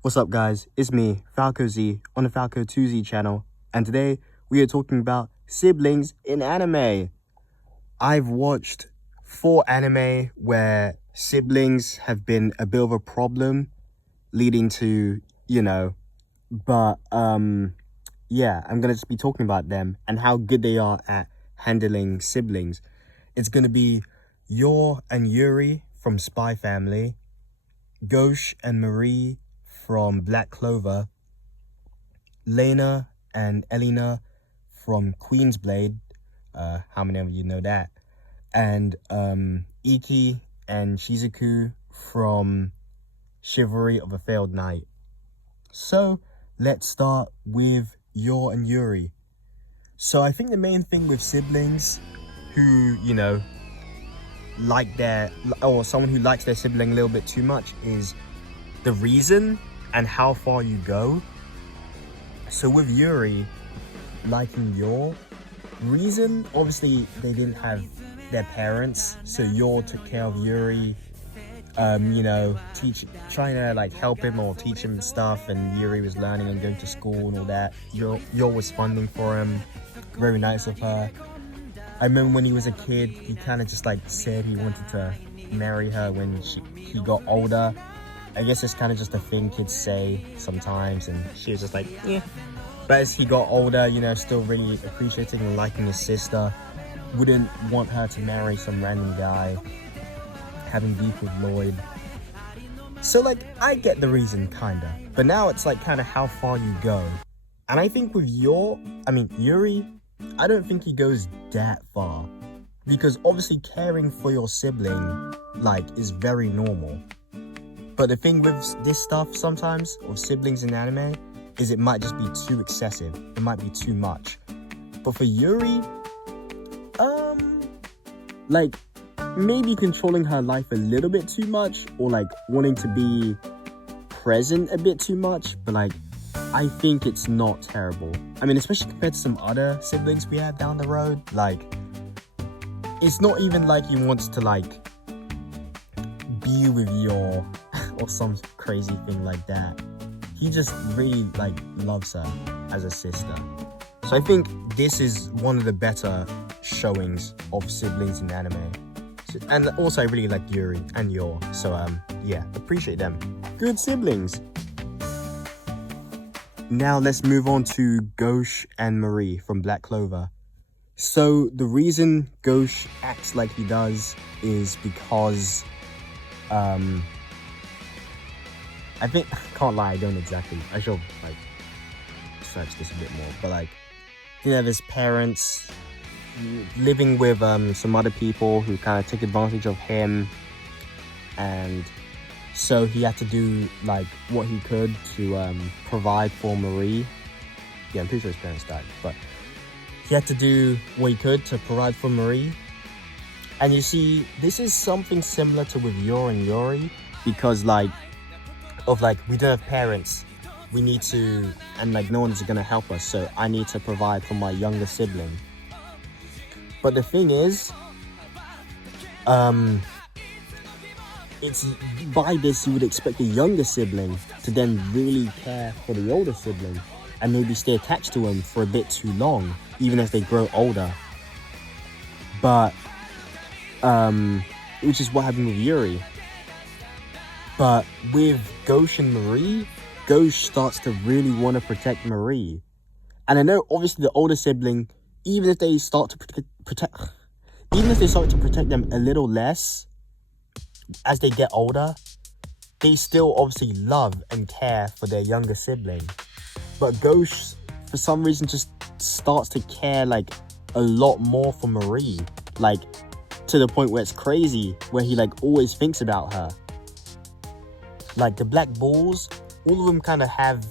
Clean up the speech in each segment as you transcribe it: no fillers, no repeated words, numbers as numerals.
What's up, guys? It's me, Falco Z, on the Falco 2Z channel, and today we are talking about siblings in anime. I've watched 4 anime where siblings have been a bit of a problem, leading to, yeah, I'm gonna just be talking about them and how good they are at handling siblings. It's gonna be Yor and Yuri from Spy Family, Gauche and Marie from Black Clover, Lena and Elena from Queensblade. How many of you know that? And Iki and Shizuku from Chivalry of a Failed Knight. So let's start with Yor and Yuri. So I think the main thing with siblings who, someone who likes their sibling a little bit too much is the reason and how far you go. So with Yuri liking Yor, reason, obviously they didn't have their parents, so Yor took care of Yuri, trying to help him or teach him stuff, and Yuri was learning and going to school and all that. Yor was funding for him, very nice of her. I remember when he was a kid, he kind of just said he wanted to marry her when he got older. I guess it's kind of just a thing kids say sometimes, and she was just like, yeah. But as he got older, still really appreciating and liking his sister, wouldn't want her to marry some random guy, having beef with Lloyd. So I get the reason kinda, but now it's kinda how far you go. And I think with Yuri, I don't think he goes that far, because obviously caring for your sibling is very normal. But the thing with this stuff sometimes, of siblings in anime, is it might just be too excessive. It might be too much. But for Yuri, maybe controlling her life a little bit too much, or wanting to be present a bit too much, but I think it's not terrible. I mean, especially compared to some other siblings we have down the road, it's not even he wants to be with your or some crazy thing like that. He just really loves her as a sister. So I think this is one of the better showings of siblings in anime. And also I really like Yuri and Yor. So yeah, appreciate them. Good siblings. Now let's move on to Gauche and Marie from Black Clover. So the reason Gauche acts like he does is because I think, can't lie, I don't exactly. I should search this a bit more. But his parents living with some other people who kind of take advantage of him, and so he had to do what he could to provide for Marie. Yeah, I'm pretty sure his parents died, but he had to do what he could to provide for Marie. And you see, this is something similar to with Yor and Yuri, because we don't have parents, we need to, and no one's gonna help us, so I need to provide for my younger sibling. But the thing is, it's by this you would expect the younger sibling to then really care for the older sibling and maybe stay attached to him for a bit too long, even as they grow older. But which is what happened with Yuri. But with Gauche and Marie, Gauche starts to really want to protect Marie. And I know obviously the older sibling, even if they start to protect them a little less as they get older, they still obviously love and care for their younger sibling. But Gauche, for some reason, just starts to care a lot more for Marie, to the point where it's crazy, where he always thinks about her. The Black Bulls, all of them kind of have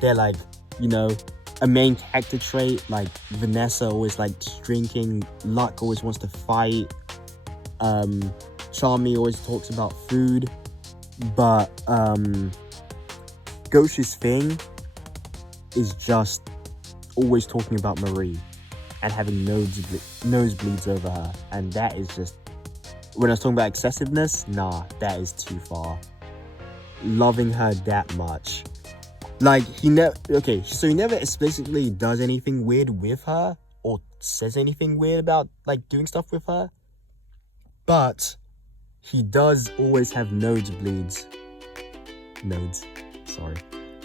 their a main character trait. Vanessa always likes drinking, Luck always wants to fight, Charmy always talks about food. But Gauche's thing is just always talking about Marie and having nosebleeds over her. And that is just, when I was talking about excessiveness, nah, that is too far. loving her that much. Like, he never explicitly does anything weird with her or says anything weird about, like, doing stuff with her. But he does always have nosebleeds.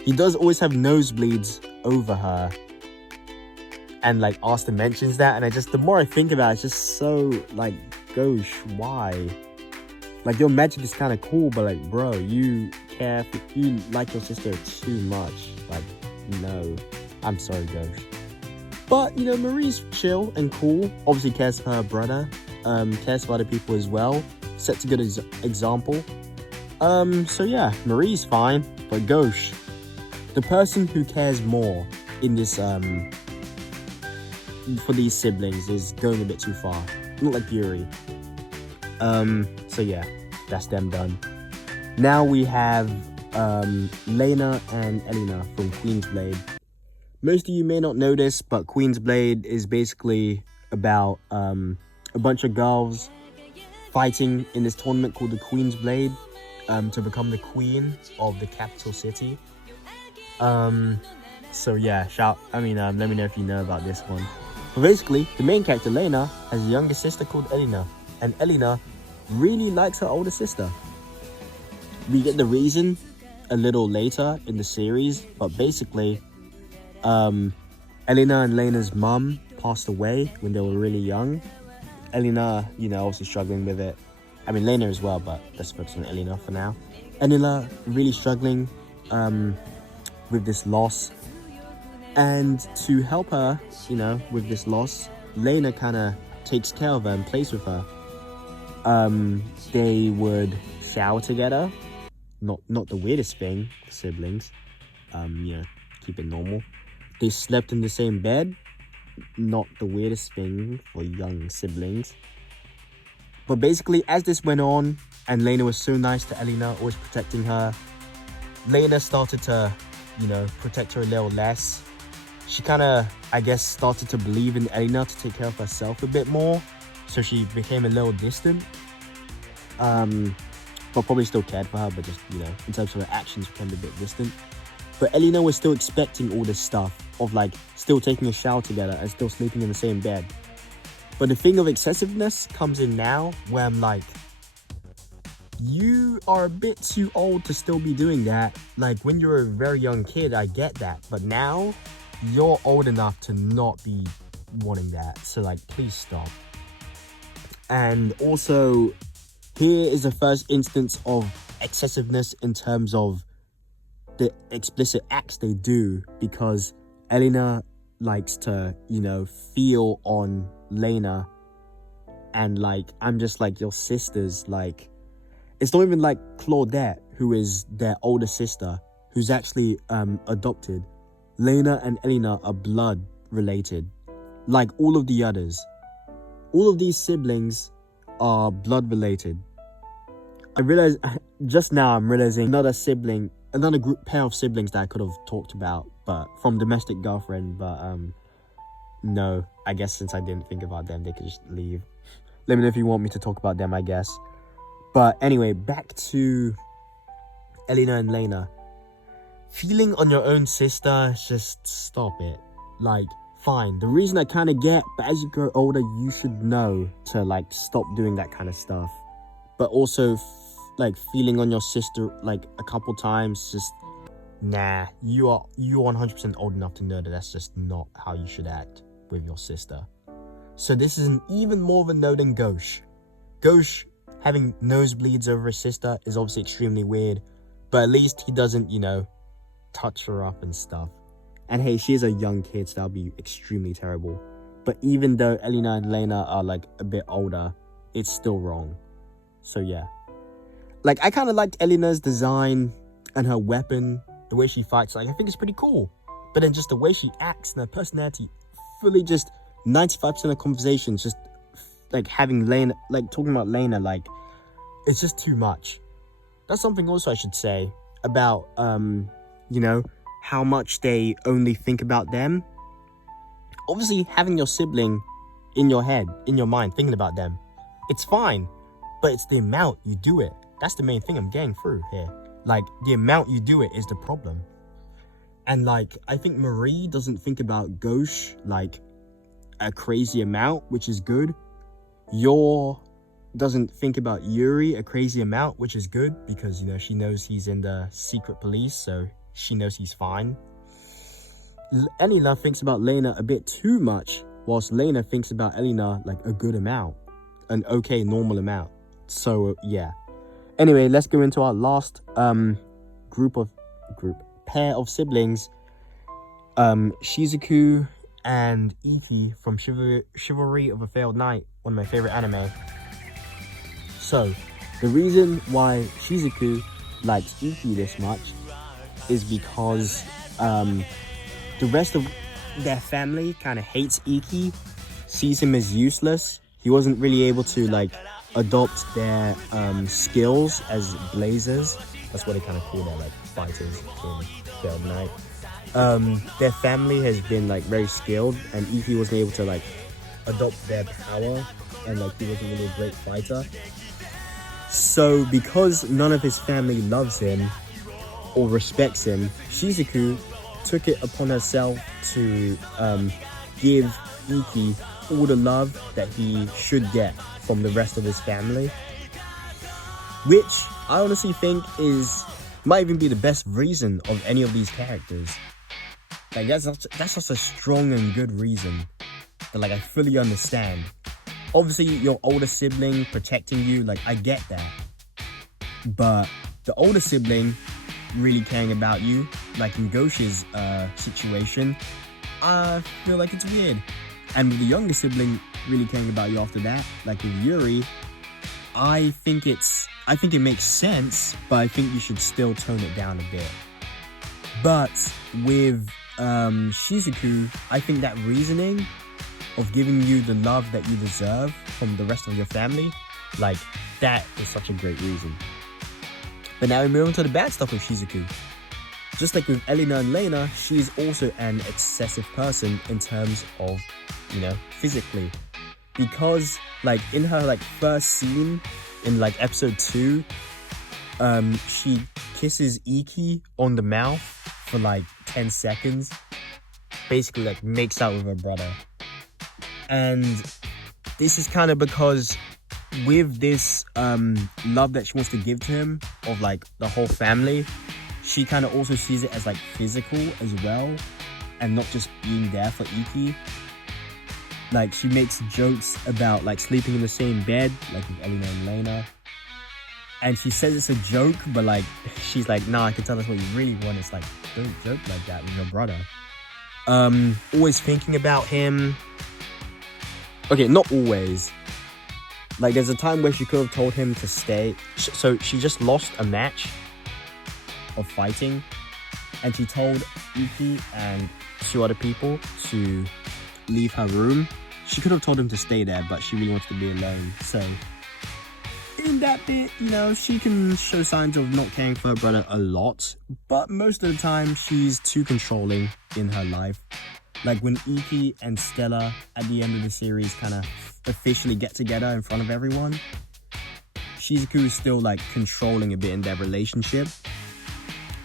He does always have nosebleeds over her. And, like, Austin mentions that. And the more I think about it, it's just so, like, gosh, why? Like, your magic is kind of cool, but, like, bro, you like your sister too much. Like, no. I'm sorry, Ghosh. But, you know, Marie's chill and cool. Obviously cares for her brother. Cares for other people as well. Sets a good example. So yeah, Marie's fine. But Ghosh, the person who cares more in this, for these siblings is going a bit too far. Not like Yuri. So yeah, that's them done. Now we have Lena and Elena from Queensblade. Most of you may not know this, but Queensblade is basically about a bunch of girls fighting in this tournament called the Queensblade to become the queen of the capital city. So yeah, let me know if you know about this one. But basically, the main character, Lena, has a younger sister called Elena. And Elena really likes her older sister. We get the reason a little later in the series, but basically, Elena and Lena's mum passed away when they were really young. Elena, you know, obviously struggling with it. I mean, Lena as well, but let's focus on Elena for now. Elena really struggling with this loss. And to help her, you know, with this loss, Lena kind of takes care of her and plays with her. They would shower together. Not the weirdest thing for siblings. You know, keep it normal. They slept in the same bed. Not the weirdest thing for young siblings. But basically, as this went on, and Lena was so nice to Elena, always protecting her, Lena started to, you know, protect her a little less. She kind of, I guess, started to believe in Elena to take care of herself a bit more. So she became a little distant. But probably still cared for her, but just, you know, in terms of her actions, became a bit distant. But Elena was still expecting all this stuff of, like, still taking a shower together and still sleeping in the same bed. But the thing of excessiveness comes in now, where I'm like, you are a bit too old to still be doing that. Like, when you're a very young kid, I get that. But now, you're old enough to not be wanting that. So, like, please stop. And also, here is the first instance of excessiveness in terms of the explicit acts they do, because Elena likes to, you know, feel on Lena, and, like, I'm just like, your sisters, like, it's not even like Claudette, who is their older sister, who's actually adopted. Lena and Elena are blood related, like all of the others. All of these siblings are blood related. I realize just now I'm realizing another pair of siblings that I could have talked about, but from Domestic Girlfriend, but no, I guess since I didn't think about them, they could just leave. Let me know if you want me to talk about them, I guess. But anyway, back to Elena and Lena. Feeling on your own sister, just stop it. Like, fine, the reason I kind of get, but as you grow older, you should know to, like, stop doing that kind of stuff. But also, like, feeling on your sister, like, a couple times, just, nah, you're 100% old enough to know that that's just not how you should act with your sister. So this is an even more of a no than Ghosh. Ghosh having nosebleeds over his sister is obviously extremely weird, but at least he doesn't, you know, touch her up and stuff. And hey, she is a young kid, so that'll be extremely terrible. But even though Elena and Lena are, like, a bit older, it's still wrong. So yeah. Like, I kind of liked Elena's design and her weapon, the way she fights. Like, I think it's pretty cool. But then just the way she acts and her personality, fully just 95% of conversations, just, like, having Lena, like, talking about Lena, like, it's just too much. That's something also I should say about, you know, how much they only think about them. Obviously, having your sibling in your head, in your mind, thinking about them, it's fine. But it's the amount you do it. That's the main thing I'm getting through here. Like, the amount you do it is the problem. And like, I think Marie doesn't think about Gauche like a crazy amount, which is good. Yor doesn't think about Yuri a crazy amount, which is good, because, you know, she knows he's in the secret police, so she knows he's fine. Elena thinks about Lena a bit too much, whilst Lena thinks about Elena like a good amount, an okay normal amount. So yeah. Anyway, let's go into our last pair of siblings, Shizuku and Iki from Chivalry of a Failed Knight, one of my favorite anime. So, the reason why Shizuku likes Iki this much is because the rest of their family kind of hates Iki, sees him as useless. He wasn't really able to like adopt their skills as blazers. That's what they kind of call their like fighters in Failed Knight. Their family has been like very skilled, and Iki wasn't able to like adopt their power, and like he wasn't really a great fighter. So because none of his family loves him or respects him, Shizuku took it upon herself to give Iki all the love that he should get from the rest of his family, which I honestly think might even be the best reason of any of these characters. Like, that's such a strong and good reason that like I fully understand. Obviously, your older sibling protecting you, like, I get that. But the older sibling really caring about you, like in Gauche's situation, I feel like it's weird. And with the younger sibling really caring about you after that, like with Yuri, I think it makes sense, but I think you should still tone it down a bit. But with Shizuku, I think that reasoning of giving you the love that you deserve from the rest of your family, like, that is such a great reason. But now we move on to the bad stuff with Shizuku. Just like with Elena and Lena, she is also an excessive person in terms of, you know, physically. Because, like, in her, like, first scene in, like, episode 2, she kisses Iki on the mouth for, like, 10 seconds. Basically, like, makes out with her brother. And this is kind of because with this love that she wants to give to him, of, like, the whole family, she kind of also sees it as, like, physical as well, and not just being there for Iki. Like, she makes jokes about, like, sleeping in the same bed, like with Elena and Lena. And she says it's a joke, but, like, she's like, nah, I can tell that's what you really want. It's like, don't joke like that with your brother. Always thinking about him. Okay, not always. Like, there's a time where she could have told him to stay. So she just lost a match of fighting, and she told Iki and 2 other people to leave her room. She could have told him to stay there, but she really wants to be alone. So in that bit, you know, she can show signs of not caring for her brother a lot, but most of the time she's too controlling in her life. Like when Iki and Stella at the end of the series kind of officially get together in front of everyone, Shizuku is still like controlling a bit in their relationship.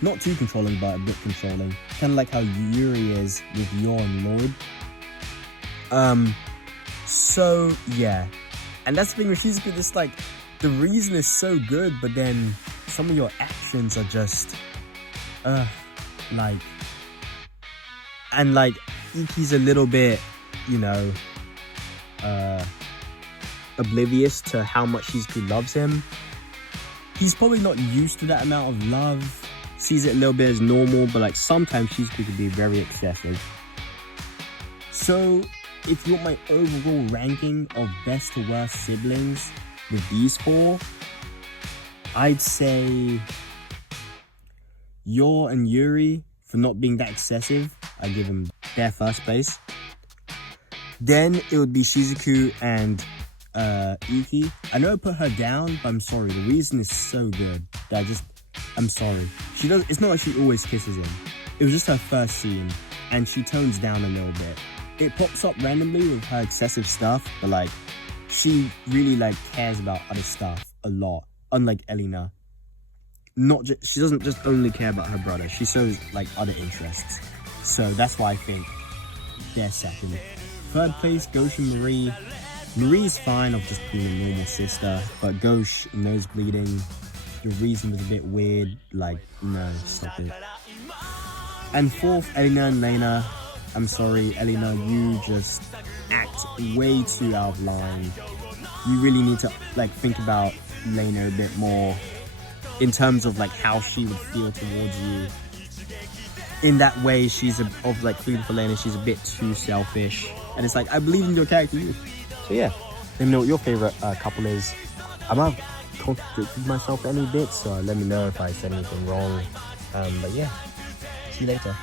Not too controlling, but a bit controlling. Kind of like how Yuri is with Yor and Lloyd. So yeah. And that's the thing with Shizuku, it's like, the reason is so good, but then some of your actions are just, like, and like, Iki's a little bit, you know, oblivious to how much Shizuku loves him. He's probably not used to that amount of love, sees it a little bit as normal, but like sometimes Shizuku can be very excessive. So if you want my overall ranking of best to worst siblings with these 4, I'd say Yor and Yuri, for not being that excessive, I give them their first place. Then it would be Shizuku and Iki. I know I put her down, but I'm sorry. The reason is so good that I'm sorry. It's not like she always kisses him. It was just her first scene, and she tones down a little bit. It pops up randomly with her excessive stuff, but like, she really like cares about other stuff a lot, unlike Elena. she doesn't just only care about her brother. She shows like other interests. So that's why I think they're second. Third place, Ghosh and Marie. Marie's fine of just being a normal sister, but Ghosh, nose bleeding. Your reason was a bit weird. Like, no, stop it. And fourth, Elena and Lena. I'm sorry, Elena, you just act way too out of line. You really need to like think about Lena a bit more in terms of like how she would feel towards you. In that way, she's of like feeling for Lena, she's a bit too selfish. And it's like, I believe in your character, you. So yeah, let me know what your favorite couple is. I might have contradicted myself any bit, so let me know if I said anything wrong. But yeah, see you later.